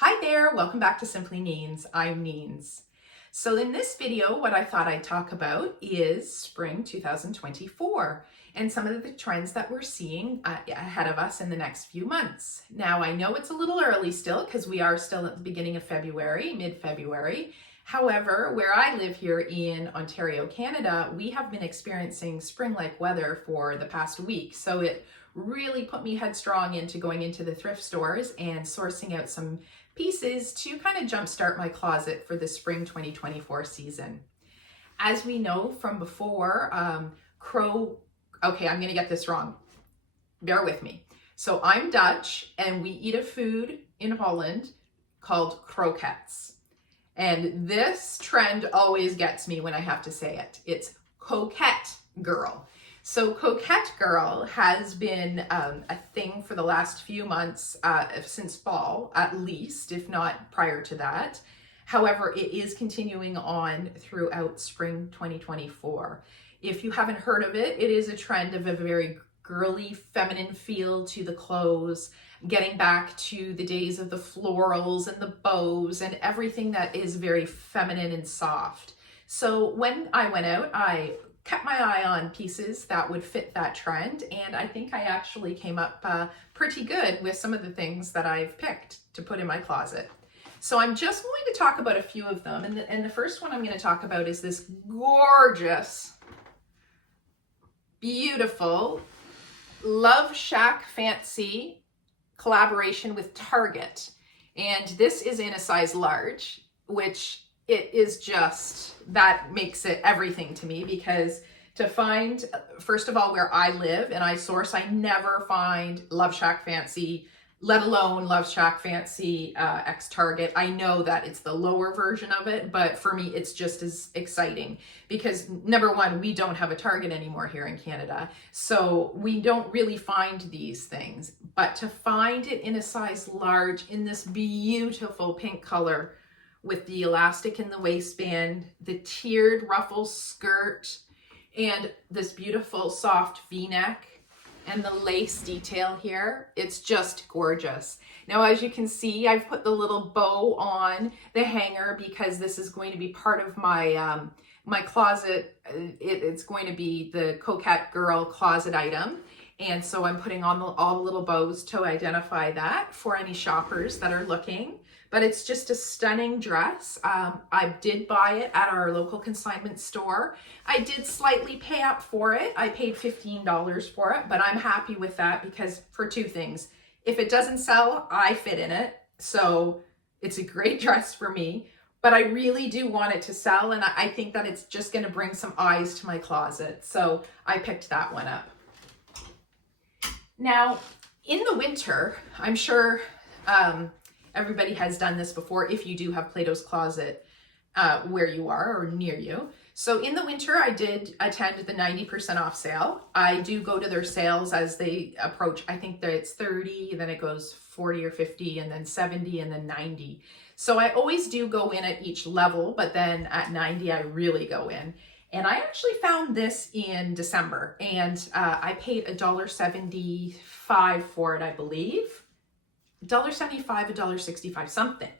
Hi there, welcome back to Simply Neens. I'm Neens. So in this video, what I thought I'd talk about is spring 2024 and some of the trends that we're seeing ahead of us in the next few months. Now, I know it's a little early still because we are still at the beginning of February, mid-February. However, where I live here in Ontario, Canada, we have been experiencing spring-like weather for the past week. So it really put me headstrong into going into the thrift stores and sourcing out some pieces to kind of jumpstart my closet for the spring 2024 season. As we know from before, I'm going to get this wrong. Bear with me. So I'm Dutch and we eat a food in Holland called croquettes. And this trend always gets me when I have to say it. It's Coquette girl. So Coquette girl has been a thing for the last few months, since fall at least, if not prior to that. However, it is continuing on throughout spring 2024. If you haven't heard of it, it is a trend of a very girly, feminine feel to the clothes, getting back to the days of the florals and the bows and everything that is very feminine and soft. So when I went out, I kept my eye on pieces that would fit that trend, and I think I actually came up pretty good with some of the things that I've picked to put in my closet. So I'm just going to talk about a few of them, and the first one I'm going to talk about is this gorgeous, beautiful Love Shack Fancy collaboration with Target, and this is in a size large, which it is just, that makes it everything to me, because to find, first of all, where I live and I source, I never find Love Shack Fancy, let alone Love Shack Fancy X Target. I know that it's the lower version of it, but for me, it's just as exciting because number one, we don't have a Target anymore here in Canada. So we don't really find these things, but to find it in a size large in this beautiful pink color, with the elastic in the waistband, the tiered ruffle skirt, and this beautiful soft V-neck, and the lace detail here. It's just gorgeous. Now, as you can see, I've put the little bow on the hanger because this is going to be part of my my closet. It's going to be the Coquette girl closet item. And so I'm putting on all the little bows to identify that for any shoppers that are looking. But it's just a stunning dress. I did buy it at our local consignment store. I did slightly pay up for it. I paid $15 for it, but I'm happy with that because for two things. If it doesn't sell, I fit in it. So it's a great dress for me, but I really do want it to sell. And I think that it's just gonna bring some eyes to my closet. So I picked that one up. Now, in the winter, I'm sure, everybody has done this before if you do have Plato's Closet where you are or near you. So in the winter, I did attend the 90% off sale. I do go to their sales as they approach. I think that it's 30, then it goes 40 or 50, and then 70, and then 90. So I always do go in at each level, but then at 90, I really go in. And I actually found this in December, and I paid $1.75 for it, I believe. $1.75, $1.65, something.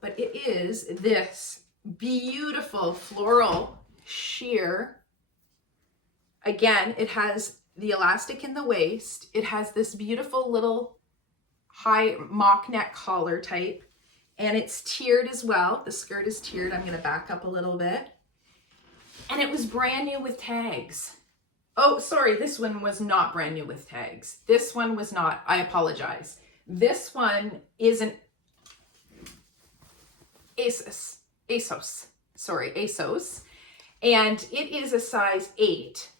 But it is this beautiful floral sheer. Again, it has the elastic in the waist. It has this beautiful little high mock neck collar type, and it's tiered as well. The skirt is tiered. I'm going to back up a little bit. And it was brand new with tags. Oh, sorry, this one was not brand new with tags. This one was not. I apologize. This one is an ASOS, and it is a size 8,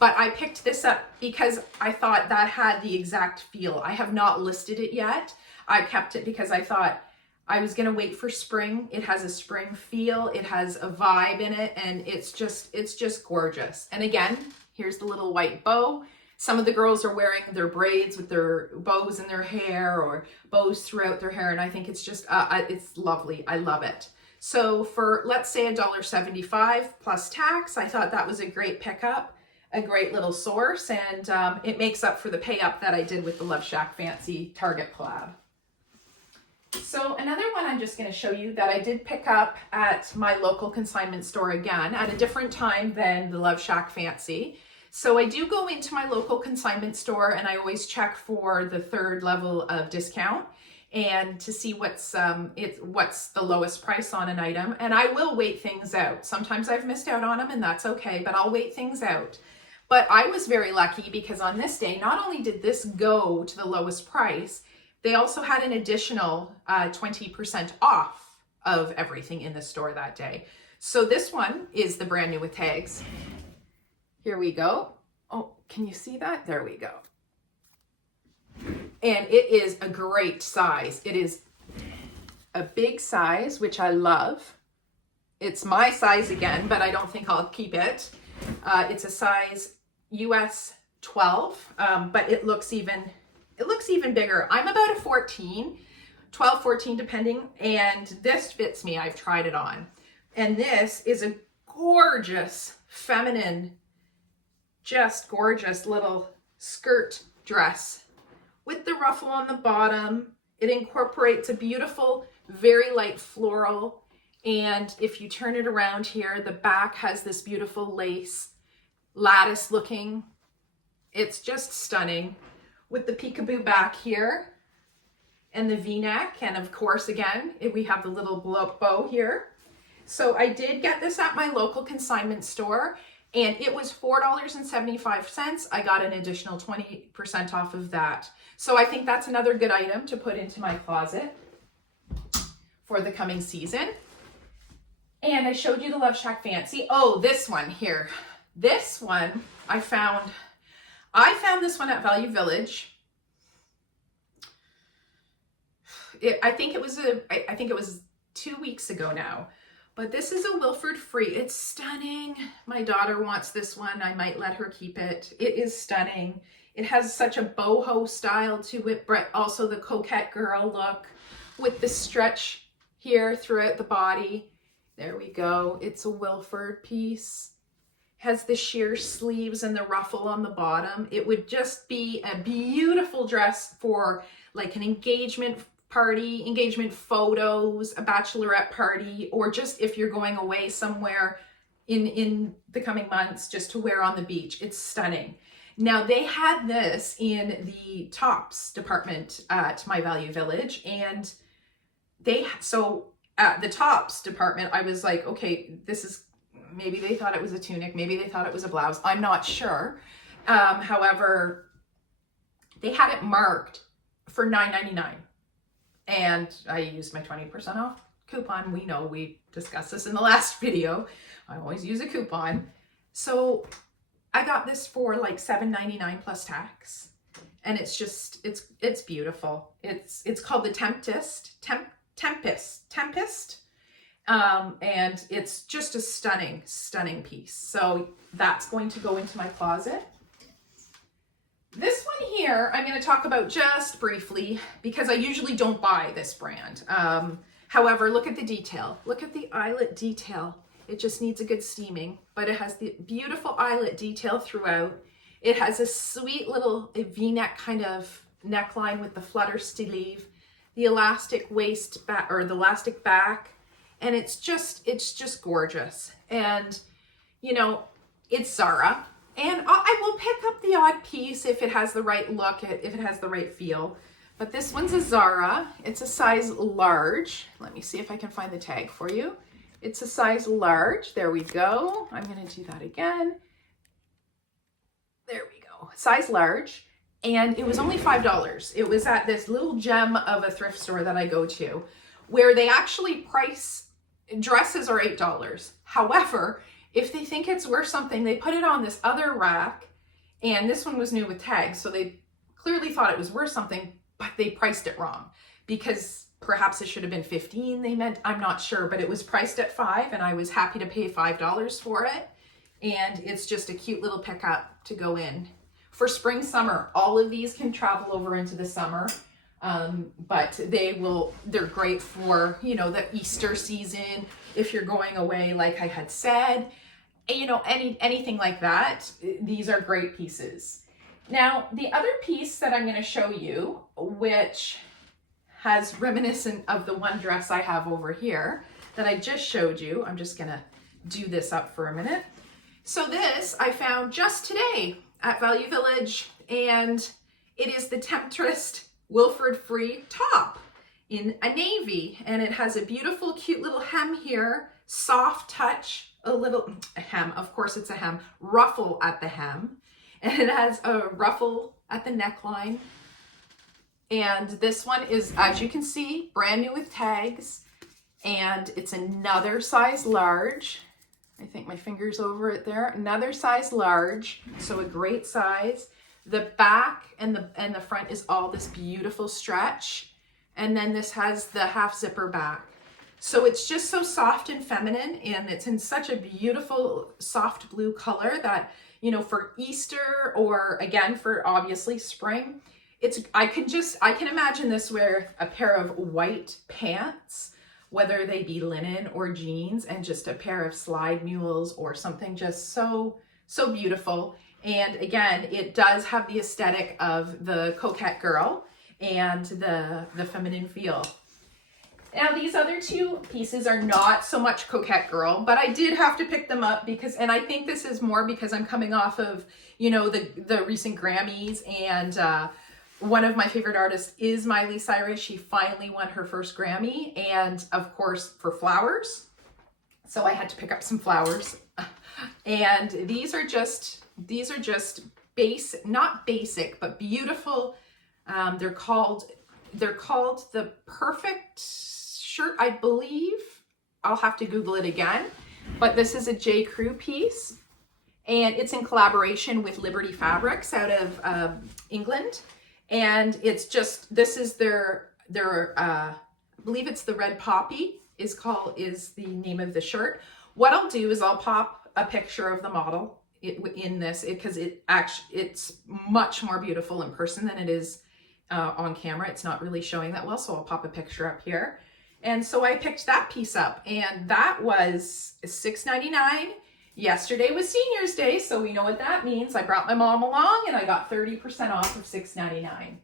but I picked this up because I thought that had the exact feel. I have not listed it yet. I kept it because I thought I was going to wait for spring. It has a spring feel, it has a vibe in it, and it's just gorgeous. And again, here's the little white bow. Some of the girls are wearing their braids with their bows in their hair or bows throughout their hair. And I think it's just, it's lovely. I love it. So for, let's say $1.75 plus tax, I thought that was a great pickup, a great little source. And it makes up for the pay up that I did with the Love Shack Fancy Target collab. So So another one I'm just going to show you that I did pick up at my local consignment store again at a different time than the Love Shack Fancy. So I do go into my local consignment store and I always check for the third level of discount and to see what's the lowest price on an item. And I will wait things out. Sometimes I've missed out on them and that's okay, but I'll wait things out. But I was very lucky because on this day, not only did this go to the lowest price, they also had an additional 20% off of everything in the store that day. So this one is the brand new with tags. Here we go. Oh, can you see that? There we go. And it is a great size. It is a big size, which I love. It's my size again, but I don't think I'll keep it. It's a size US 12, but it looks even bigger. I'm about a 14, 12, 14 depending, and this fits me. I've tried it on. And this is a gorgeous, feminine, just gorgeous little skirt dress with the ruffle on the bottom. It incorporates a beautiful, very light floral. And if you turn it around here, the back has this beautiful lace, lattice looking. It's just stunning with the peekaboo back here and the V-neck. And of course, again, we have the little bow here. So I did get this at my local consignment store and it was $4.75. I got an additional 20% off of that. So I think that's another good item to put into my closet for the coming season. And I showed you the Love Shack Fancy. Oh, this one here. This one I found this one at Value Village. I think it was 2 weeks ago now. But this is a Wilford Free. It's stunning. My daughter wants this one. I might let her keep it. It is stunning. It has such a boho style to it, but also the Coquette girl look with the stretch here throughout the body. There we go. It's a Wilford piece. Has the sheer sleeves and the ruffle on the bottom. It would just be a beautiful dress for like an engagement party, engagement photos, a bachelorette party, or just if you're going away somewhere in the coming months just to wear on the beach. It's stunning. Now they had this in the tops department at my Value Village, and so at the tops department, I was like, okay, this is, maybe they thought it was a tunic, maybe they thought it was a blouse, I'm not sure. However, they had it marked for $9.99. And I used my 20% off coupon. We know we discussed this in the last video. I always use a coupon. So I got this for like $7.99 plus tax. And it's just, it's beautiful. It's called the Tempest. And it's just a stunning piece. So that's going to go into my closet. This one here, I'm going to talk about just briefly because I usually don't buy this brand. However, look at the detail. Look at the eyelet detail. It just needs a good steaming, but it has the beautiful eyelet detail throughout. It has a sweet little V-neck kind of neckline with the flutter sleeve, the elastic waist back, or the elastic back, and it's just gorgeous. And you know, it's Zara. And I will pick up the odd piece if it has the right look, if it has the right feel. But this one's a Zara. It's a size large. Let me see if I can find the tag for you. It's a size large. There we go. I'm going to do that again. There we go. Size large. And it was only $5. It was at this little gem of a thrift store that I go to, where they actually price dresses are $8. However, if they think it's worth something, they put it on this other rack, and this one was new with tags, so they clearly thought it was worth something, but they priced it wrong because perhaps it should have been 15. They meant, I'm not sure, but it was priced at $5, and I was happy to pay $5 for it. And it's just a cute little pickup to go in for spring, summer. All of these can travel over into the summer. But they're great for, you know, the Easter season, if you're going away, like I had said, you know, anything like that. These are great pieces. Now, the other piece that I'm going to show you, which has reminiscent of the one dress I have over here that I just showed you. I'm just gonna do this up for a minute. So this I found just today at Value Village, and it is the Temptress Wilford Free top in a navy, and it has a beautiful, cute little hem here, soft touch, a hem, of course it's a hem, ruffle at the hem, and it has a ruffle at the neckline. And this one is, as you can see, brand new with tags, and it's another size large. I think my finger's over it there. Another size large, so a great size. The back and the front is all this beautiful stretch, and then this has the half zipper back. So it's just so soft and feminine, and it's in such a beautiful soft blue color that, you know, for Easter, or again for obviously spring, I can imagine this with a pair of white pants, whether they be linen or jeans, and just a pair of slide mules or something just so beautiful. And again, it does have the aesthetic of the Coquette girl and the feminine feel. Now these other two pieces are not so much Coquette girl, but I did have to pick them up because, and I think this is more because I'm coming off of, you know, the recent Grammys, and one of my favorite artists is Miley Cyrus. She finally won her first Grammy, and of course for flowers. So I had to pick up some flowers. And these are just not basic, but beautiful. They're called the Perfect shirt, I believe. I'll have to Google it again. But this is a J. Crew piece, and it's in collaboration with Liberty Fabrics out of England. And it's just, this is their I believe it's the Red Poppy is the name of the shirt. What I'll do is I'll pop a picture of the model in this, because it's much more beautiful in person than it is on camera. It's not really showing that well, so I'll pop a picture up here. And so I picked that piece up, and that was $6.99. Yesterday was Senior's Day, so we know what that means. I brought my mom along, and I got 30% off of $6.99.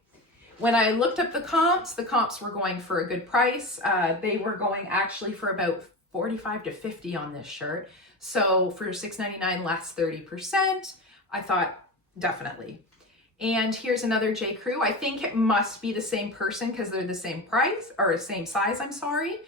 When I looked up the comps were going for a good price. They were going actually for about 45 to 50 on this shirt. So for $6.99 less 30%, I thought definitely. And here's another J. Crew. I think it must be the same person because they're the same price, or same size, I'm sorry.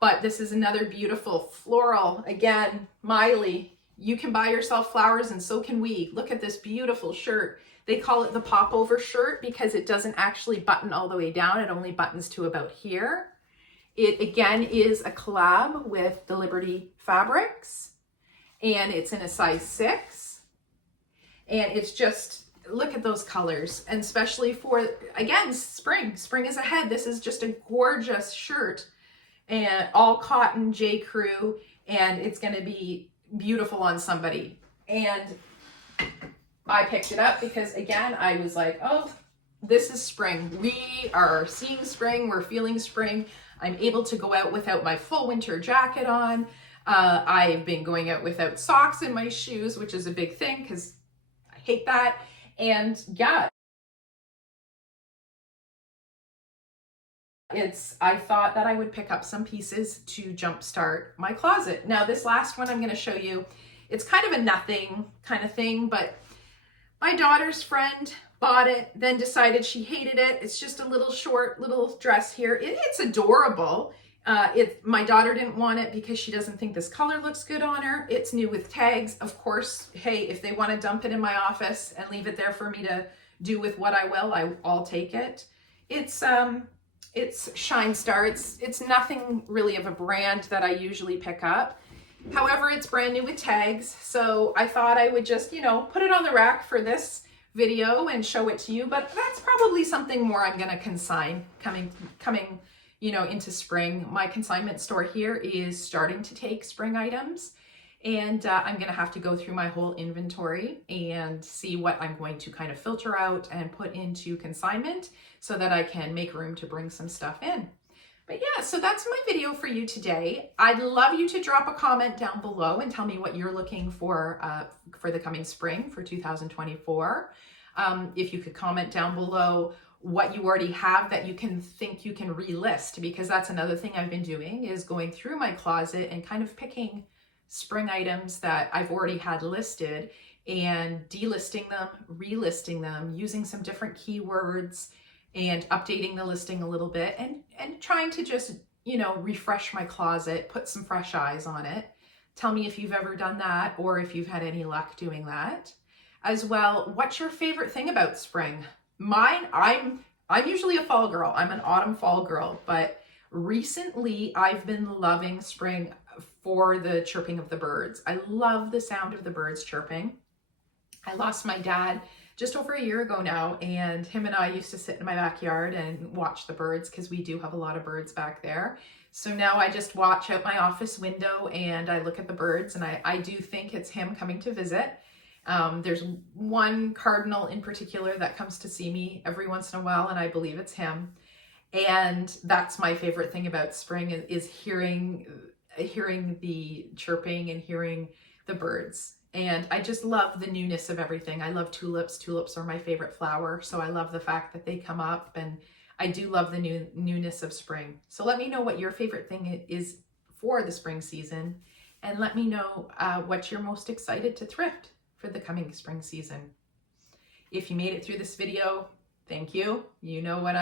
But this is another beautiful floral. Again, Miley, you can buy yourself flowers, and so can we. Look at this beautiful shirt. They call it the popover shirt because it doesn't actually button all the way down. It only buttons to about here. It again is a collab with the Liberty Fabrics, and it's in a size 6. And it's just, look at those colors, and especially for, again, spring. Spring is ahead. This is just a gorgeous shirt, and all cotton J. Crew, and it's going to be beautiful on somebody. And I picked it up because, again, I was like, oh, this is spring. We are seeing spring. We're feeling spring. I'm able to go out without my full winter jacket on. I've been going out without socks in my shoes, which is a big thing because I hate that. And yeah, I thought that I would pick up some pieces to jumpstart my closet. Now this last one I'm going to show you, it's kind of a nothing kind of thing, but my daughter's friend bought it, then decided she hated it. It's just a little short little dress here. It's adorable. My daughter didn't want it because she doesn't think this color looks good on her. It's new with tags. Of course, hey, if they want to dump it in my office and leave it there for me to do with what I will, I'll take it. It's Shine Star. It's nothing really of a brand that I usually pick up. However, it's brand new with tags, so I thought I would just, put it on the rack for this video and show it to you. But that's probably something more I'm going to consign coming into spring. My consignment store here is starting to take spring items, and I'm going to have to go through my whole inventory and see what I'm going to kind of filter out and put into consignment so that I can make room to bring some stuff in. But yeah, so that's my video for you today. I'd love you to drop a comment down below and tell me what you're looking for the coming spring for 2024. If you could comment down below what you already have that you can think you can relist, because that's another thing I've been doing, is going through my closet and kind of picking spring items that I've already had listed and delisting them, relisting them, using some different keywords and updating the listing a little bit, and trying to just, you know, refresh my closet, put some fresh eyes on it. Tell me if you've ever done that or if you've had any luck doing that. As well, what's your favorite thing about spring? Mine, I'm usually a fall girl. I'm an autumn fall girl, but recently I've been loving spring for the chirping of the birds. I love the sound of the birds chirping. I lost my dad just over a year ago now, and him and I used to sit in my backyard and watch the birds, because we do have a lot of birds back there. So now I just watch out my office window and I look at the birds, and I do think it's him coming to visit. There's one cardinal in particular that comes to see me every once in a while, and I believe it's him. And that's my favorite thing about spring, is hearing the chirping and hearing the birds. And I just love the newness of everything. I love tulips. Tulips are my favorite flower, so I love the fact that they come up, and I do love the newness of spring. So let me know what your favorite thing is for the spring season, and let me know what you're most excited to thrift for the coming spring season. If you made it through this video, thank you. You know what,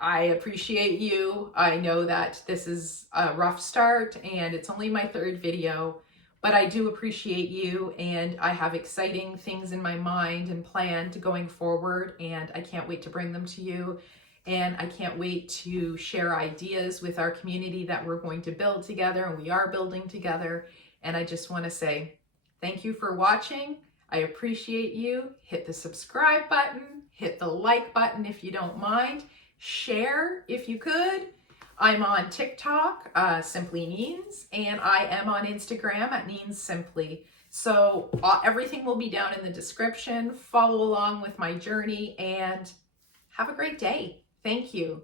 I appreciate you. I know that this is a rough start and it's only my third video, but I do appreciate you, and I have exciting things in my mind and planned going forward, and I can't wait to bring them to you. And I can't wait to share ideas with our community that we're going to build together, and we are building together. And I just want to say thank you for watching. I appreciate you. Hit the subscribe button, hit the like button if you don't mind, share if you could. I'm on TikTok, Simply Neens, and I am on Instagram at Neens Simply. So everything will be down in the description. Follow along with my journey and have a great day. Thank you.